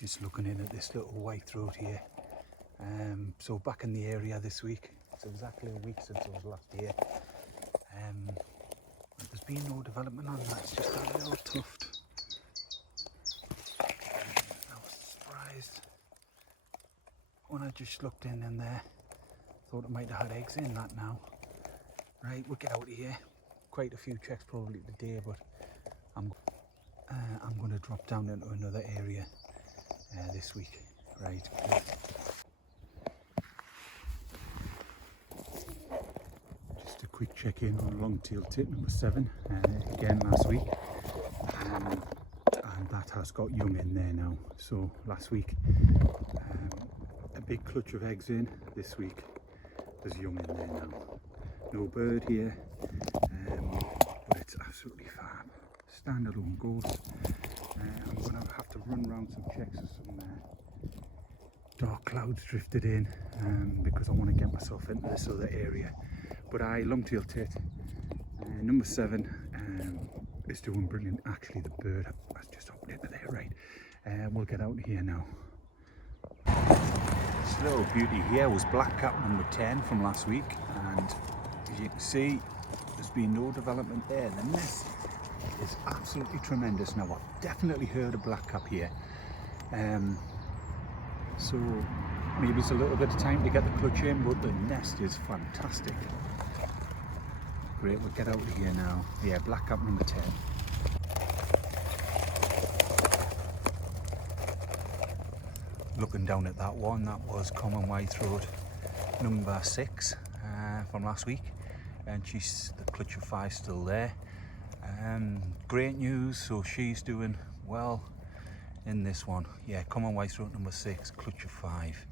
Just looking in at this little white throat here. So back in the area this week. It's exactly a week since I was last here. There's been no development on that. It's just that little tuft. I was surprised when I just looked in there. Thought it might have had eggs in that now. Right, we'll get out of here. Quite a few checks probably today, but I'm going to drop down into another area this week. Right. Just a quick check in on long-tailed tit number 7, again last week, and that has got young in there now. So last week a big clutch of eggs in. This week there's young in there now. No bird here, but it's absolutely fab. Standalone goats. I'm going to have to run around some checks with some dark clouds drifted in because I want to get myself into this other area. But long-tailed tit number 7 is doing brilliant. Actually, the bird has just hopped into there. Right, we'll get out of here now. This little beauty here was black cap number 10 from last week, and as you can see, there's been no development there. The nest is absolutely tremendous. Now, I've definitely heard a black cap here, so maybe it's a little bit of time to get the clutch in, but the nest is fantastic. Great, we'll get out of here now. Yeah, black cap number 10. Looking down at that one, that was common white throat number 6 from last week, and she's the clutch of 5 still there. Great news, so she's doing well in this one. Yeah, common white throat number 6, clutch of 5,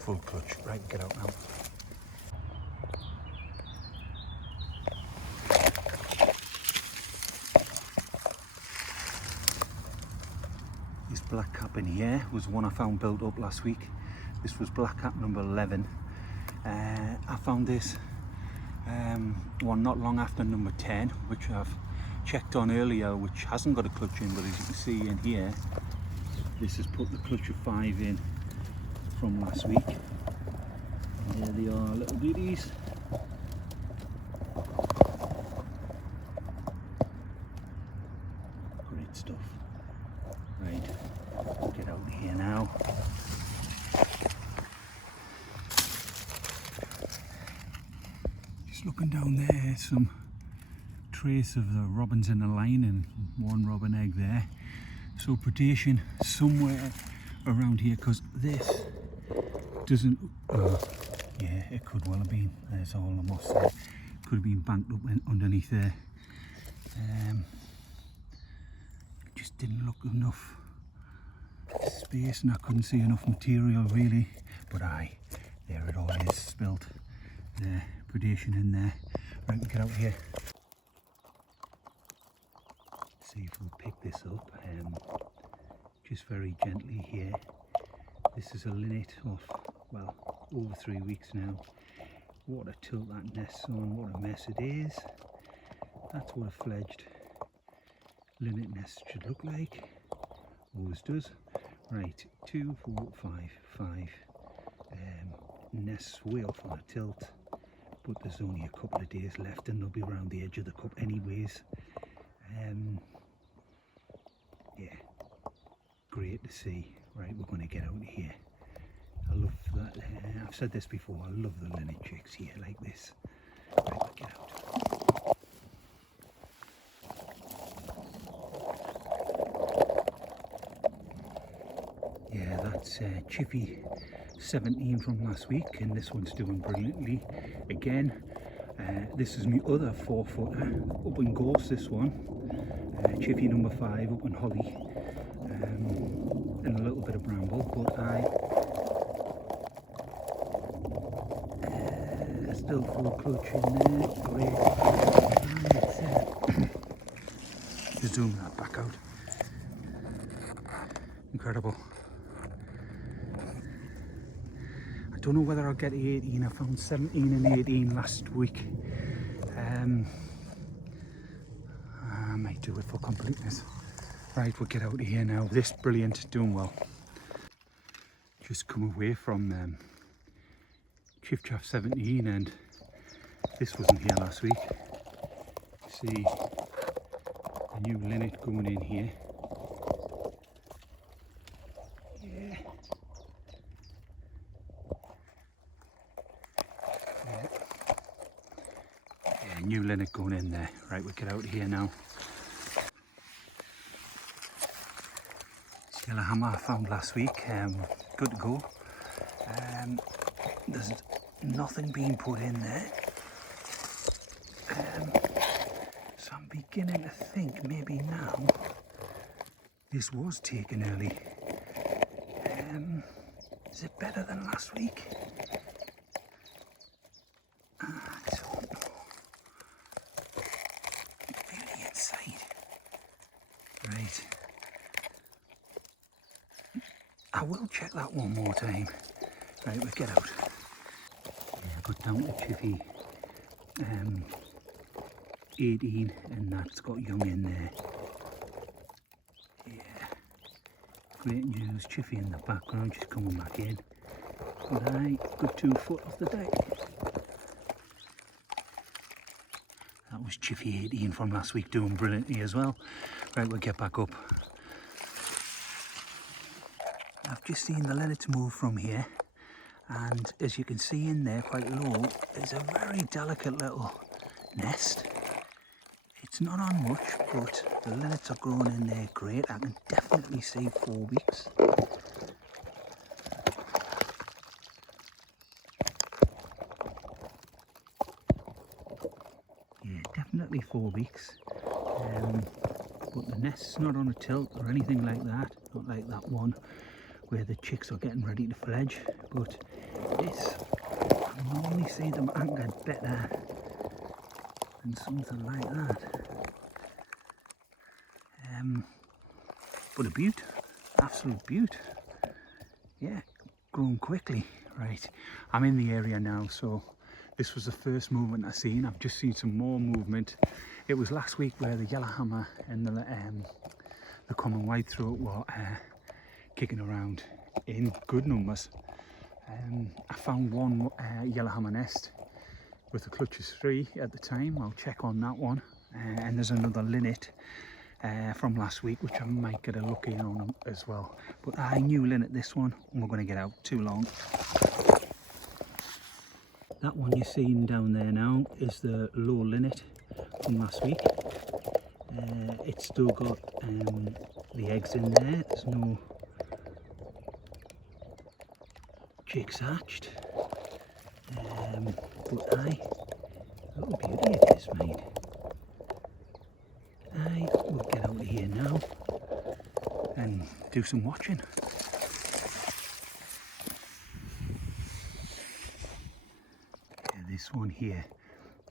full clutch. Right, get out now. This black cap in here was one I found built up last week. This was black cap number 11. I found this one not long after number 10, which I've checked on earlier, which hasn't got a clutch in, but as you can see in here, this has put the clutch of 5 in from last week. And there they are, little beauties. Great stuff. Right, get out of here now. Just looking down there, some trace of the robins in the line and one robin egg there. So predation somewhere around here, because this doesn't, yeah, it could well have been, there's all the moss there, could have been banked up underneath there. Just didn't look enough space, and I couldn't see enough material really, but there it all is, spilt there, predation in there. Right, we'll get out here. See if we'll pick this up, just very gently here. This is a linnet of, well, over 3 weeks now. What a tilt that nest's on, what a mess it is. That's what a fledged linnet nest should look like, always does. Right, 2, 4, 5 nests way off on a tilt, but there's only a couple of days left and they'll be around the edge of the cup anyways. Yeah, great to see. Right, we're going to get out of here. I love that, I've said this before, I love the linnet chicks here like this. Right, we'll get out. Yeah, that's Chiffy 17 from last week, and this one's doing brilliantly again. This is my other 4-footer up in Gorse, this one. Chiffy number 5 up in Holly, and a little bit of bramble, but still full clutch in there. Great. Just zoom that back out. Incredible. I don't know whether I'll get 18. I found 17 and 18 last week. I might do it for completeness. Right, we'll get out of here now. This brilliant, doing well. Just come away from Chiff 17 and this wasn't here last week. See a new linnet going in here. Yeah. Yeah, new linnet going in there. Right, we'll get out of here now. Yellowhammer I found last week, good to go. There's nothing being put in there. So I'm beginning to think maybe now this was taken early. Is it better than last week? I don't know. Beauty inside. Right. I will check that one more time. Right, we'll get out. Yeah, I got down to Chiffy 18 and that's got young in there. Yeah, great news. Chiffy in the background, just coming back in. But I got 2 foot off the deck. That was Chiffy 18 from last week, doing brilliantly as well. Right, we'll get back up. I've just seen the linnets move from here, and as you can see in there quite low, there's a very delicate little nest. It's not on much, but the linnets are growing in there great. I can definitely see 4 weeks. Yeah, definitely 4 weeks. But the nest's not on a tilt or anything like that, not like that one where the chicks are getting ready to fledge, but this, I normally see them anchored better than something like that. But a beaut, absolute beaut. Yeah, growing quickly. Right, I'm in the area now, so this was the first movement I've seen. I've just seen some more movement. It was last week where the yellowhammer and the common whitethroat were kicking around in good numbers. I found one yellowhammer nest with the clutches 3 at the time. I'll check on that one. And there's another linnet from last week, which I might get a look in on as well. But I knew linnet this one, and we're going to get out too long. That one you're seeing down there now is the low linnet from last week. It's still got the eggs in there. There's no chicks hatched. But aye, little beauty it is, mate. Aye, we'll get out of here now and do some watching. Yeah, this one here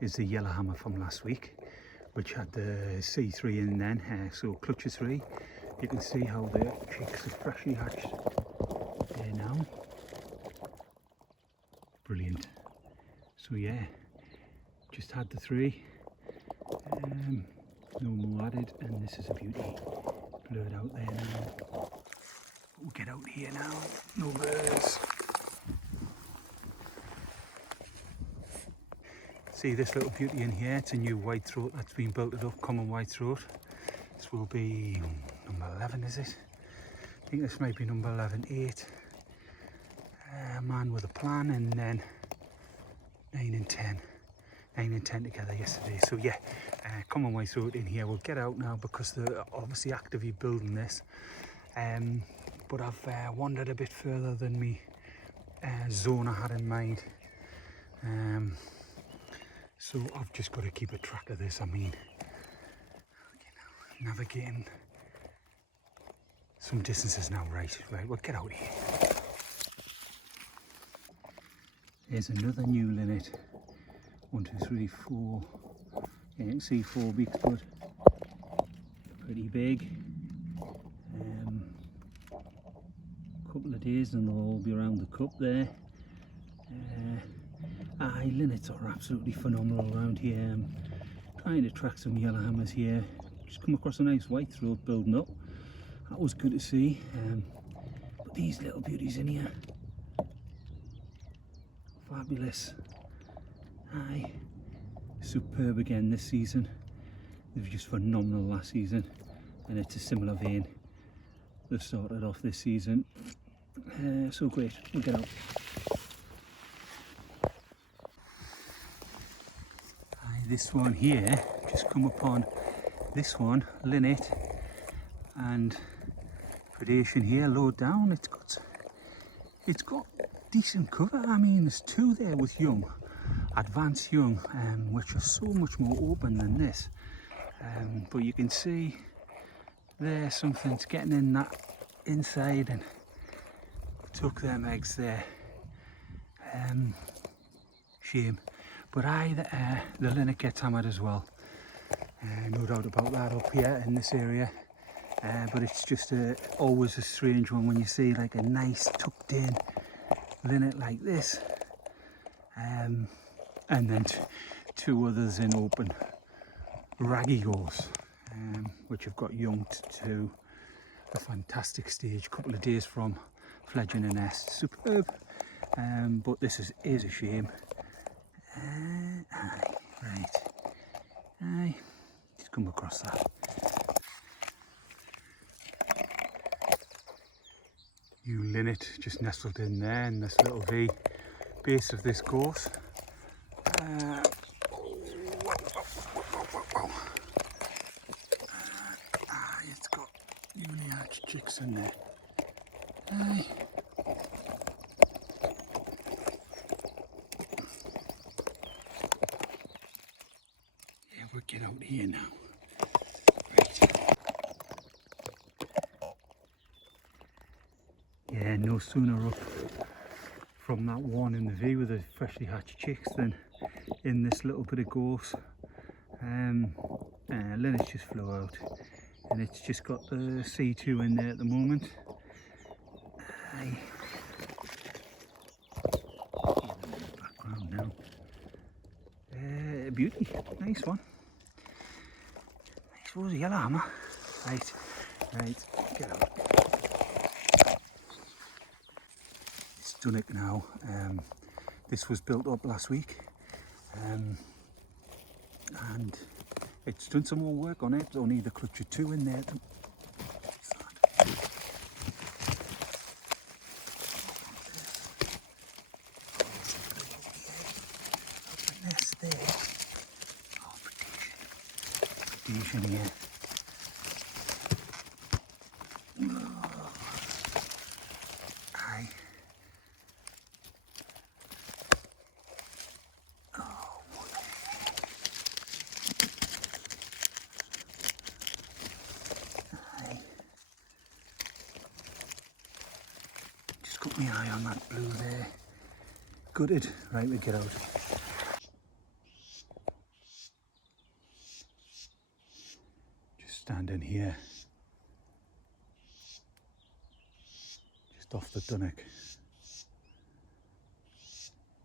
is the yellowhammer from last week, which had the C3 in then, so clutcher 3. You can see how the chicks are freshly hatched there now. Brilliant. So yeah, just had the 3, no more added, and this is a beauty. Blurred out there now. We'll get out here now, no birds. See this little beauty in here, it's a new whitethroat that's been built up, common whitethroat. This will be number 11, is it? I think this might be number 11, 8. Man with a plan, and then 9 and 10. 9 and 10 together yesterday. So yeah, common whitethroat in here. We'll get out now because they're obviously actively building this. But I've wandered a bit further than me zone I had in mind. So I've just got to keep a track of this. I mean, you know, navigating some distances now. Right, we'll get out of here. There's another new linnet. 1, 2, 3, 4. Yeah, you can see 4 weeks, but pretty big. Couple of days and they'll all be around the cup there. Linnets are absolutely phenomenal around here. I'm trying to track some yellowhammers here. Just come across a nice whitethroat building up. that was good to see. But these little beauties in here, fabulous. Aye, superb again this season. They were just phenomenal last season, and it's a similar vein. They've started off this season. So great, we'll get out. Aye, this one here, just come upon this one, linnet, and predation here, low down. It's got decent cover. I mean, there's two there with young, advanced young, which are so much more open than this. But you can see there something's getting in that inside and took them eggs there. Shame. But the linnet gets hammered as well. No doubt about that up here in this area. But it's just always a strange one when you see like a nice tucked in linnet like this. And then two others in open raggy gorse, which have got young to a fantastic stage, couple of days from fledging a nest. Superb. But this is a shame. Aye, right. Aye, just come across that. You linnet just nestled in there in this little V base of this gorse. It's got newly hatched chicks in there. Aye. Yeah, we'll get out here now. Right. Yeah, no sooner up from that one in the V with the freshly hatched chicks than in this little bit of gorse. Linnets just flew out, and it's just got the C2 in there at the moment. Aye. Background now. Beauty, nice one. Nice rosy yellow hammer. Right, get out. It's done it now. This was built up last week, and it's done some more work on it. There's only the clutch of two in there. Predation here. Aye. Just got my eye on that blue there. Gutted. Right, we get out. Just standing here, just off the Dunnock.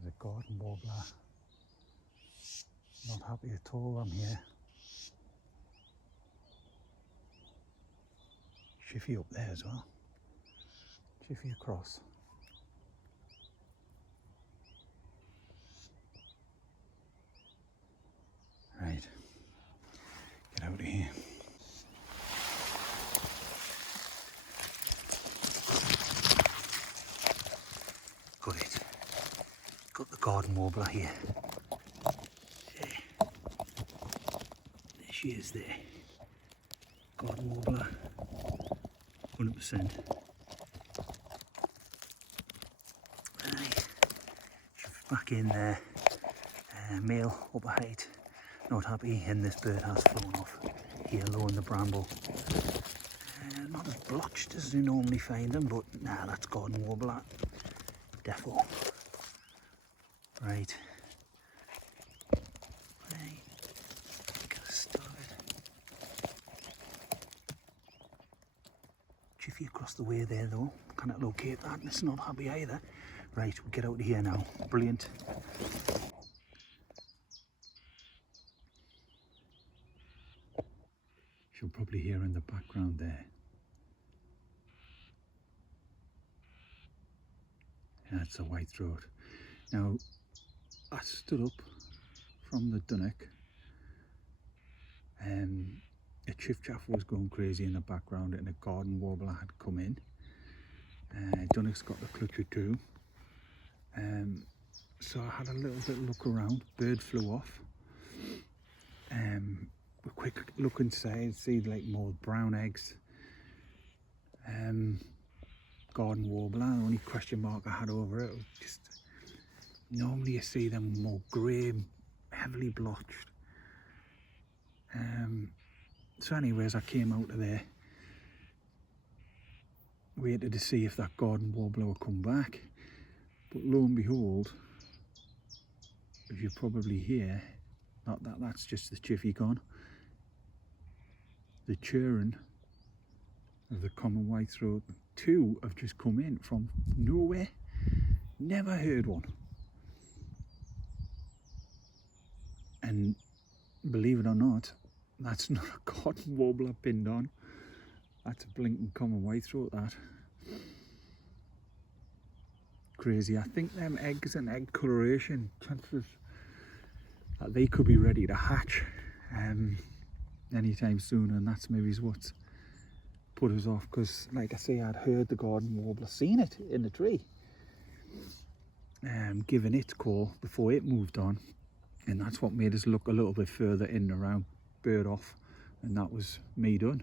There's a garden warbler. Not happy at all, I'm here. Chiffy up there as well. Chiffy across. Right, get out of here. Got it. Got the garden warbler here. There she is there. Garden warbler, 100%. She's back in there. Male, upper height. Not happy, and this bird has flown off here low in the bramble. Not as blotched as you normally find them, but nah, that's garden warbler. Defo. Right. Get us started. Chiffy across the way there though. Cannot locate that, and it's not happy either. Right, we'll get out of here now. Brilliant. You'll probably hear in the background there That's the white throat. Now, I stood up from the dunnock. A chiffchaff was going crazy in the background, and a garden warbler had come in. Dunnock's got the clutcher too. So I had a little bit look around. Bird flew off. A quick look inside, see like more brown eggs. Garden warbler, the only question mark I had over it was just, normally you see them more grey, heavily blotched. So anyways, I came out of there, waited to see if that garden warbler would come back, but lo and behold, as you probably hear, not that that's just the chiffy gone, the churring of the common white throat. Two have just come in from nowhere, never heard one. And believe it or not, that's not a garden warbler pinned on, that's a blinking common white throat, that. Crazy. I think them eggs and egg coloration, chances that they could be ready to hatch anytime soon, and that's maybe what's put us off, because like I say, I'd heard the garden warbler, seen it in the tree, giving its call before it moved on, and that's what made us look a little bit further in and around. Bird off, and that was me done.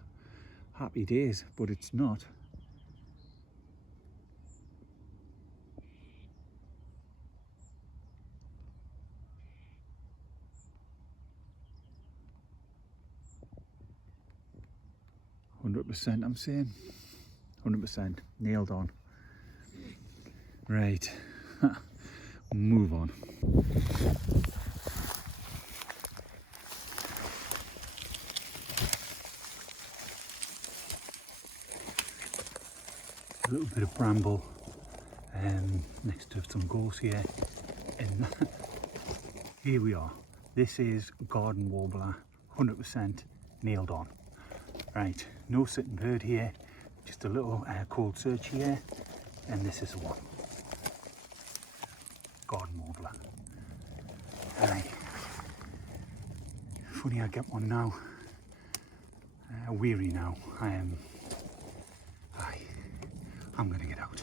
Happy days, but it's not. %, I'm saying 100% nailed on. Right, move on. A little bit of bramble next to some gorse here, and here we are. This is garden warbler, 100% nailed on. Right, no sitting bird here, just a little cold search here, and this is the one. Garden warbler. Right. Funny I get one now. Weary now. I'm gonna get out.